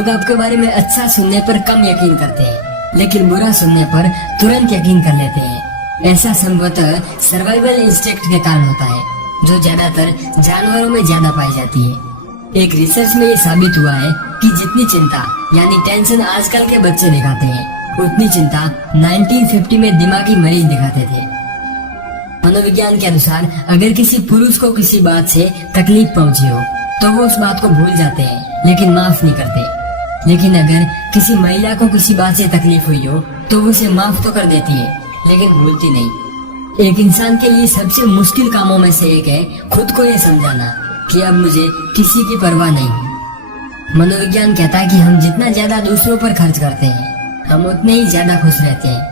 लोग आपके बारे में अच्छा सुनने पर कम यकीन करते हैं, लेकिन बुरा सुनने पर तुरंत यकीन कर लेते हैं। ऐसा संभवतः सर्वाइवल इंस्टिंक्ट के कारण होता है, जो ज्यादातर जानवरों में ज्यादा पाई जाती है। एक रिसर्च में ये साबित हुआ है कि जितनी चिंता यानी टेंशन आजकल के बच्चे दिखाते हैं, उतनी चिंता 1950 में दिमागी मरीज दिखाते थे। मनोविज्ञान के अनुसार अगर किसी पुरुष को किसी बात से तकलीफ पहुंची हो तो वो उस बात को भूल जाते हैं, लेकिन माफ नहीं करते। लेकिन अगर किसी महिला को किसी बात से तकलीफ हुई हो तो वो उसे माफ तो कर देती है, लेकिन भूलती नहीं। एक इंसान के लिए सबसे मुश्किल कामों में से एक है खुद को ये समझाना कि अब मुझे किसी की परवाह नहीं। मनोविज्ञान कहता है कि हम जितना ज्यादा दूसरों पर खर्च करते हैं, हम उतने ही ज्यादा खुश रहते हैं।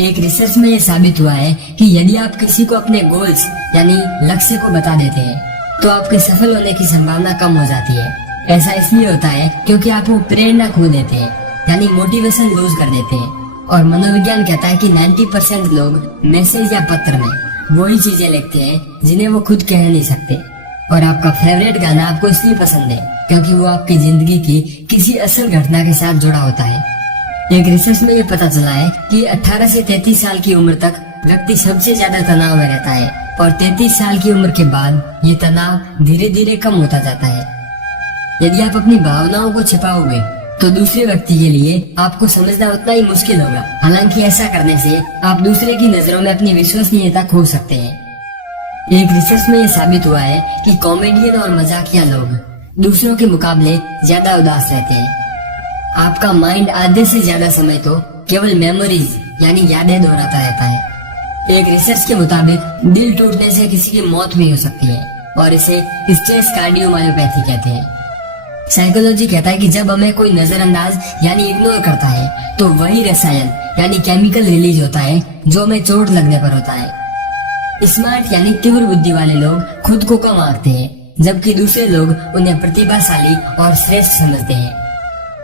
एक रिसर्च में ये साबित हुआ है कि यदि आप किसी को अपने गोल्स यानी लक्ष्य को बता देते हैं तो आपके सफल होने की संभावना कम हो जाती है। ऐसा इसलिए होता है क्योंकि आप वो प्रेरणा खो देते हैं, यानी मोटिवेशन लूज कर देते हैं। और मनोविज्ञान कहता है कि 90% लोग मैसेज या पत्र में वही चीजें लिखते हैं जिन्हें वो खुद कह नहीं सकते। और आपका फेवरेट गाना आपको इसलिए पसंद है क्योंकि वो आपकी जिंदगी की किसी असल घटना के साथ जुड़ा होता है। एक रिसर्च में ये पता चला है कि 18 से 33 साल की उम्र तक व्यक्ति सबसे ज्यादा तनाव में रहता है, और 33 साल की उम्र के बाद ये तनाव धीरे धीरे कम होता जाता है। यदि आप अपनी भावनाओं को छिपाओगे तो दूसरे व्यक्ति के लिए आपको समझना उतना ही मुश्किल होगा। हालांकि ऐसा करने से आप दूसरे की नजरों में अपनी विश्वसनीयता खो सकते हैं। एक रिसर्च में ये साबित हुआ है कि कॉमेडियन और मजाकिया लोग दूसरों के मुकाबले ज्यादा उदास रहते हैं। आपका माइंड आधे से ज्यादा समय तो केवल मेमोरीज यानी यादें दोहराता रहता है। एक रिसर्च के मुताबिक दिल टूटने से किसी की मौत भी हो सकती है, और इसे स्ट्रेस कार्डियोमायोपैथी कहते हैं। साइकोलॉजी कहता है कि जब हमें कोई नजरअंदाज यानी इग्नोर करता है तो वही रसायन यानी केमिकल रिलीज होता है जो हमें चोट लगने पर होता है। स्मार्ट यानी तीव्र बुद्धि वाले लोग खुद को कम आंकते हैं, जबकि दूसरे लोग उन्हें प्रतिभाशाली और श्रेष्ठ समझते हैं।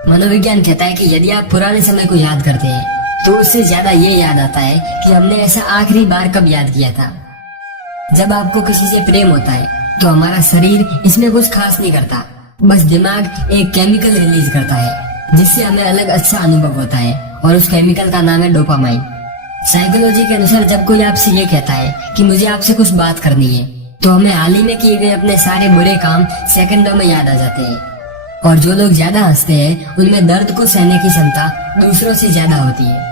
मनोविज्ञान कहता है कि यदि आप पुराने समय को याद करते हैं तो उससे ज्यादा ये याद आता है कि हमने ऐसा आखिरी बार कब याद किया था। जब आपको किसी से प्रेम होता है तो हमारा शरीर इसमें कुछ खास नहीं करता, बस दिमाग एक केमिकल रिलीज करता है जिससे हमें अलग अच्छा अनुभव होता है, और उस केमिकल का नाम है डोपामाइन। साइकोलॉजी के अनुसार जब कोई आपसे ये कहता है कि मुझे आपसे कुछ बात करनी है तो हमें हाल ही में किए गए अपने सारे बुरे काम सेकंडों में याद आ जाते हैं। और जो लोग ज्यादा हंसते हैं उनमें दर्द को सहने की क्षमता दूसरों से ज्यादा होती है।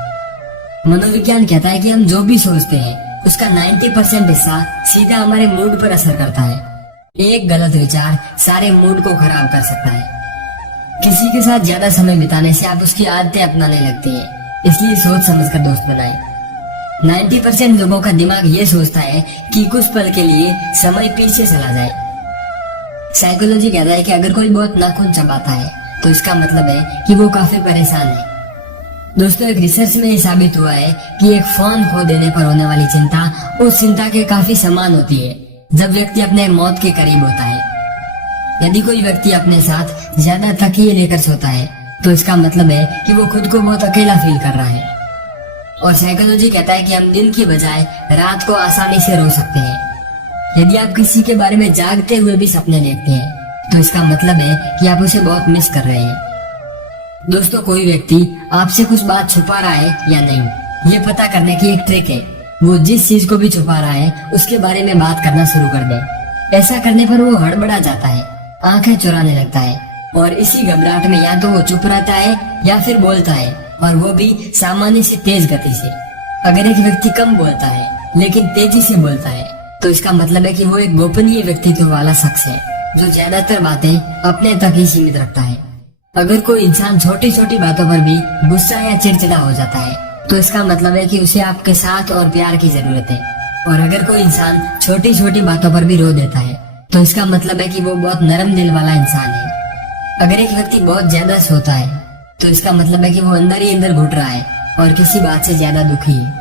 मनोविज्ञान कहता है कि हम जो भी सोचते हैं उसका 90% हिस्सा सीधा हमारे मूड पर असर करता है। एक गलत विचार सारे मूड को खराब कर सकता है। किसी के साथ ज्यादा समय बिताने से आप उसकी आदतें अपनाने लगते हैं, इसलिए सोच समझकर दोस्त बनाएं। 90% लोगों का दिमाग ये सोचता है कि कुछ पल के लिए समय पीछे चला जाए। साइकोलॉजी कहता है कि अगर कोई बहुत नाखून चबाता है तो इसका मतलब है कि वो काफी परेशान है। दोस्तों, एक रिसर्च में ये साबित हुआ है कि एक फोन खो देने पर होने वाली चिंता उस चिंता के काफी समान होती है जब व्यक्ति अपने मौत के करीब होता है। यदि कोई व्यक्ति अपने साथ ज्यादा तकिए लेकर सोता है तो इसका मतलब है कि वो खुद को बहुत अकेला फील कर रहा है। और साइकोलॉजी कहता है कि हम दिन की बजाय रात को आसानी से रो सकते हैं। यदि आप किसी के बारे में जागते हुए भी सपने देखते हैं तो इसका मतलब है कि आप उसे बहुत मिस कर रहे हैं। दोस्तों, कोई व्यक्ति आपसे कुछ बात छुपा रहा है या नहीं, ये पता करने की एक ट्रिक है। वो जिस चीज को भी छुपा रहा है उसके बारे में बात करना शुरू कर दे। ऐसा करने पर वो हड़बड़ा जाता है, आंखें चुराने लगता है, और इसी घबराहट में या तो वो चुप रहता है या फिर बोलता है, और वो भी सामान्य से तेज गति से। अगर एक व्यक्ति कम बोलता है लेकिन तेजी से बोलता है तो इसका मतलब है कि वो एक गोपनीय व्यक्तित्व वाला शख्स है जो ज्यादातर बातें अपने तक ही सीमित रखता है। अगर कोई इंसान छोटी छोटी बातों पर भी गुस्सा या चिड़चिड़ा हो जाता है तो इसका मतलब है कि उसे आपके साथ और प्यार की जरूरत है। और अगर कोई इंसान छोटी छोटी बातों पर भी रो देता है तो इसका मतलब है कि वो बहुत नरम दिल वाला इंसान है। अगर एक व्यक्ति बहुत ज्यादा सोता है तो इसका मतलब है कि वो अंदर ही अंदर घुट रहा है और किसी बात से ज्यादा दुखी है।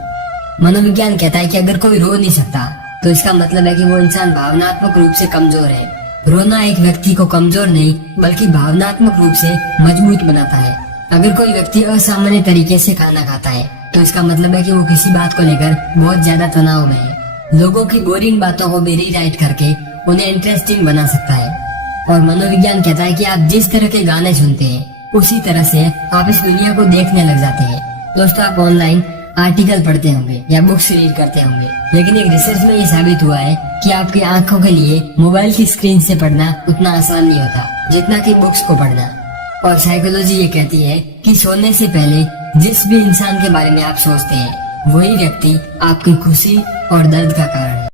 मनोविज्ञान कहता है कि अगर कोई रो नहीं सकता तो इसका मतलब है कि वो इंसान भावनात्मक रूप से कमजोर है। रोना एक व्यक्ति को कमजोर नहीं बल्कि भावनात्मक रूप से मजबूत बनाता है। अगर कोई व्यक्ति असामान्य तरीके से खाना खाता है तो इसका मतलब है कि वो किसी बात को लेकर बहुत ज्यादा तनाव में है। लोगों की बोरिंग बातों को भी रीराइट करके उन्हें इंटरेस्टिंग बना सकता है। और मनोविज्ञान कहता है कि आप जिस तरह के गाने सुनते हैं उसी तरह से आप इस दुनिया को देखने लग जाते हैं। दोस्तों, आप ऑनलाइन आर्टिकल पढ़ते होंगे या बुक्स रीड करते होंगे, लेकिन एक रिसर्च में ये साबित हुआ है कि आपकी आंखों के लिए मोबाइल की स्क्रीन से पढ़ना उतना आसान नहीं होता जितना कि बुक्स को पढ़ना। और साइकोलॉजी ये कहती है कि सोने से पहले जिस भी इंसान के बारे में आप सोचते हैं, वही व्यक्ति आपकी खुशी और दर्द का कारण है।